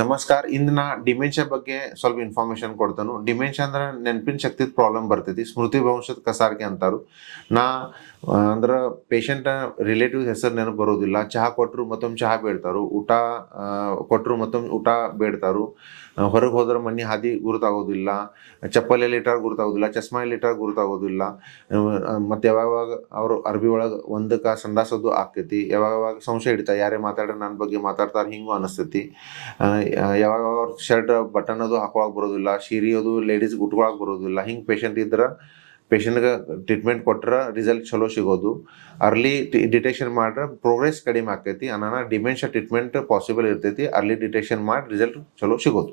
ನಮಸ್ಕಾರ. ಇಂದು ನಾ ಡಿಮೆನ್ಷಿಯಾ ಬಗ್ಗೆ ಸ್ವಲ್ಪ ಇನ್ಫಾರ್ಮೇಶನ್ ಕೊಡ್ತೇನೆ. ಡಿಮೆನ್ಷಿಯಾ ಅಂದ್ರೆ ನೆನಪಿನ ಶಕ್ತಿದ ಪ್ರಾಬ್ಲಮ್ ಬರ್ತೈತಿ. ಸ್ಮೃತಿ ಭ್ರಂಶದ ಕಸಾರಿಕೆ ಅಂತಾರು. ನಾ ಅಂದ್ರ ಪೇಷಂಟ್ ರಿಲೇಟಿವ್ಸ್ ಹೆಸರು ನೆನಪು ಬರೋದಿಲ್ಲ. ಚಹಾ ಕೊಟ್ಟರು ಮತ್ತೊಮ್ಮೆ ಚಹಾ ಬೇಡ್ತಾರು. ಊಟ ಕೊಟ್ಟರು ಮತ್ತೊಮ್ಮೆ ಊಟ ಬೇಡ್ತಾರು. ಹೊರಗೆ ಹೋದ್ರೆ ಮನೆ ಹಾದಿ ಗುರುತಾಗೋದಿಲ್ಲ. ಚಪ್ಪಲ್ ಎಲ್ಲಿ ಇಟ್ಟಾರ ಗುರುತಾಗೋದಿಲ್ಲ. ಚಸ್ಮಾ ಎಲ್ಲಿ ಇಟ್ಟಾರ ಗುರುತಾಗೋದಿಲ್ಲ. ಮತ್ತೆ ಯಾವಾಗ ಅವ್ರು ಅರ್ಬಿ ಒಳಗೆ ಒಂದಕ್ಕೆ ಸಂಡಾಸದ್ದು ಆಕೈತಿ. ಯಾವಾಗ ಸಂಶಯ ಹಿಡಿತಾ ಯಾರೇ ಮಾತಾಡ್ರೆ ನನ್ನ ಬಗ್ಗೆ ಮಾತಾಡ್ತಾರೆ ಹಿಂಗೂ ಅನಿಸ್ತೈತಿ. ಯಾವಾಗ ಅವ್ರ ಶರ್ಟ್ ಬಟನ್ ಅದು ಹಾಕೊಳಕ್ ಬರೋದಿಲ್ಲ. ಸೀರೆ ಅದು ಲೇಡೀಸ್ ಉಟ್ಕೊಳಕ್ ಬರೋದಿಲ್ಲ. ಹಿಂಗೆ ಪೇಷಂಟ್ ಇದ್ರೆ ಪೇಷಂಟ್ಗೆ ಟ್ರೀಟ್ಮೆಂಟ್ ಕೊಟ್ರೆ ರಿಸಲ್ಟ್ ಚಲೋ ಸಿಗೋದು. ಅರ್ಲಿ ಡಿಟೆಕ್ಷನ್ ಮಾಡ್ರೆ ಪ್ರೋಗ್ರೆಸ್ ಕಡಿಮೆ ಆಕೈತಿ. ಅನ್ನೋಣ ಡಿಮೆನ್ಷಿಯಾ ಟ್ರೀಟ್ಮೆಂಟ್ ಪಾಸಿಬಲ್ ಇರ್ತೈತಿ. ಅರ್ಲಿ ಡಿಟೆಕ್ಷನ್ ಮಾಡಿ ರಿಸಲ್ಟ್ ಚಲೋ ಸಿಗೋದು.